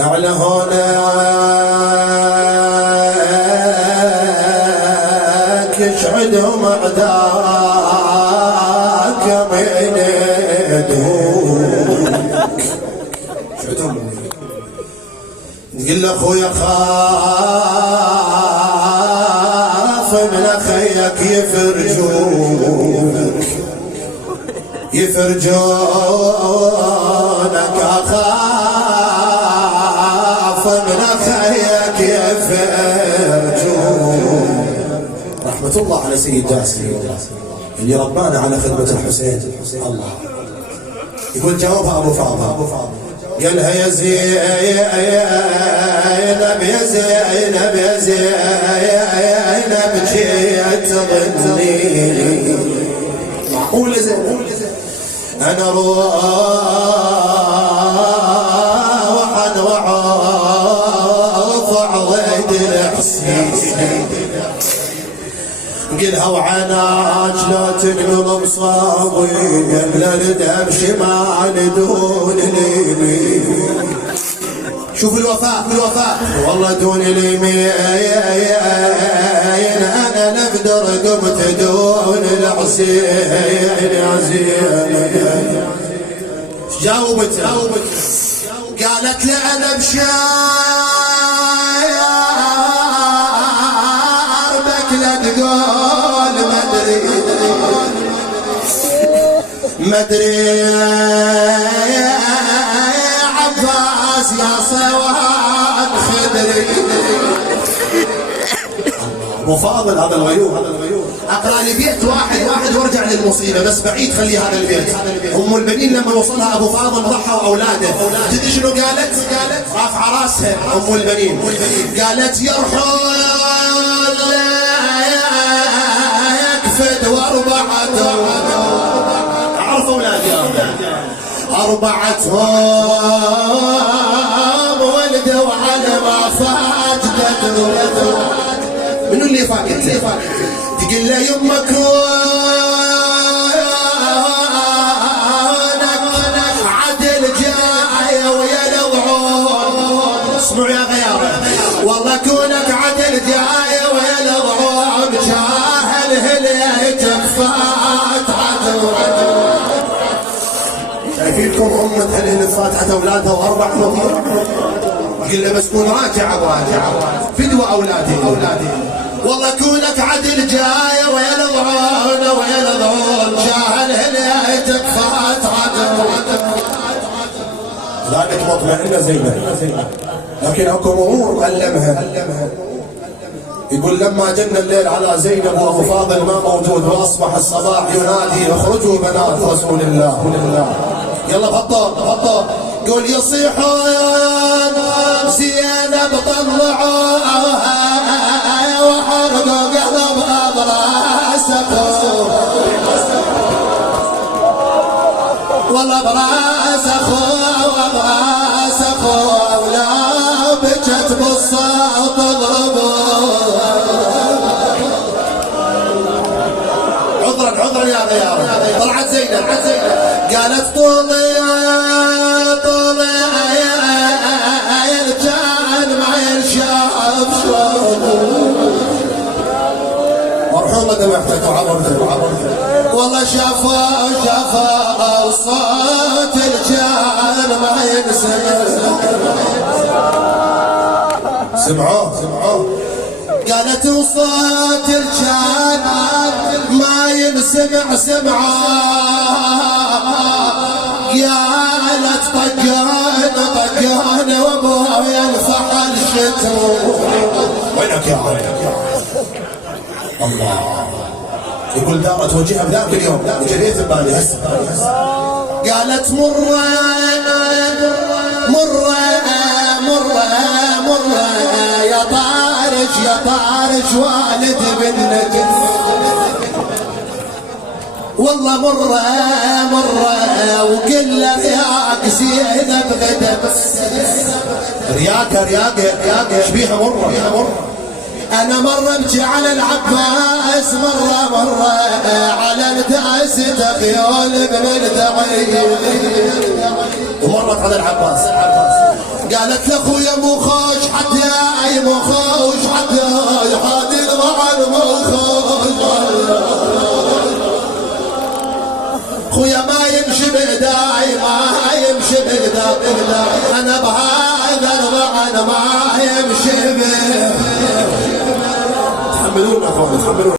على هوناك يشعدهم اعداك من يدهوك تقول له اخويا خاف من اخيك يفرجونك اخاف من اخيك يفرجون. رحمة الله على سيد جاسم اللي ربانا على خدمة الحسين. الله يقول جاوبها ابو فاضل قالها يا زينب يا زينب يا زينب جيت تغني. معقولة زينب انا روحا وارفع ضيد الحسين قلها وعناج لا تنقلب صابين يملا الدم شمال دون اليمين. شوف الوفاء والله دون اليمين انا نقدر قمت دون الحسين يا زين. جاوبت قالت لي انا بشار بك لا تقول مدري عباس يا صوان خدري. ابو فاضل هذا الغيور اقرا لي بيت واحد وارجع للمصيبه بس بعيد خلي هذا البيت. ام البنين لما وصلها ابو فاضل ضحى اولاده تدري شنو قالت؟ رافعه راسها ام البنين قالت يرحل يكفد واربعه اعرف اولادي اربعتهم ولدوا على ما فات جدوا. منو اللي فاقد؟ تقول له يمك عدل جاي ويا الوعود. اسمعوا يا غياره والله كونك عدل جاي ويا الوعود جاهل هليتك فات عدو. شايفينكم امة هلهل فاتحة اولادها واربع مضيع. قل له بس كون راجع فدوى اولادي والله كونك عدل جاي ويا الضعون جاهل هليتك فات عدو. ذلك مطمئنة زينب لكن اكو امور علمها. يقول لما جن الليل على زينب وابو فاضل ما موجود واصبح الصباح ينادي اخرجوا بنات رسول الله. يلا بطل قول يصيحون زينب طلعوها وحرقوا قلب براسخوا والله براسخوا ولا بجت بالصوت ضربوا. عذرا يا غيار. طلعت زينب قالت طولي الجان ما ينشاف مرحومة دمعتك وعبرتك والله شافوا صوت الجان ما ينسمع. سمعوه قالت وصوت الجان ما ينسمع قالت طقان وابويا الفحل شتم. وينك يا عم الله. يقول دارت وجهها بذاك اليوم وجريت ببالي هسه. قالت مرة يا طارج والد بنت والله مرة وكل رياق زينب غدب. رياقة شبيها مرة. انا مرة ابكي على العباس مرة على الدعس تخيول من الدعي ومرت على العباس قالت لاخويا مو خوش حتى اي مو خوش حتى هادي الضعن مو خوش. خويا ما يمشي بإيداي ما يمشي بإيداي انا بهذا الضعن ما يمشي بإيداي. تحملونا اخوان تحملونا.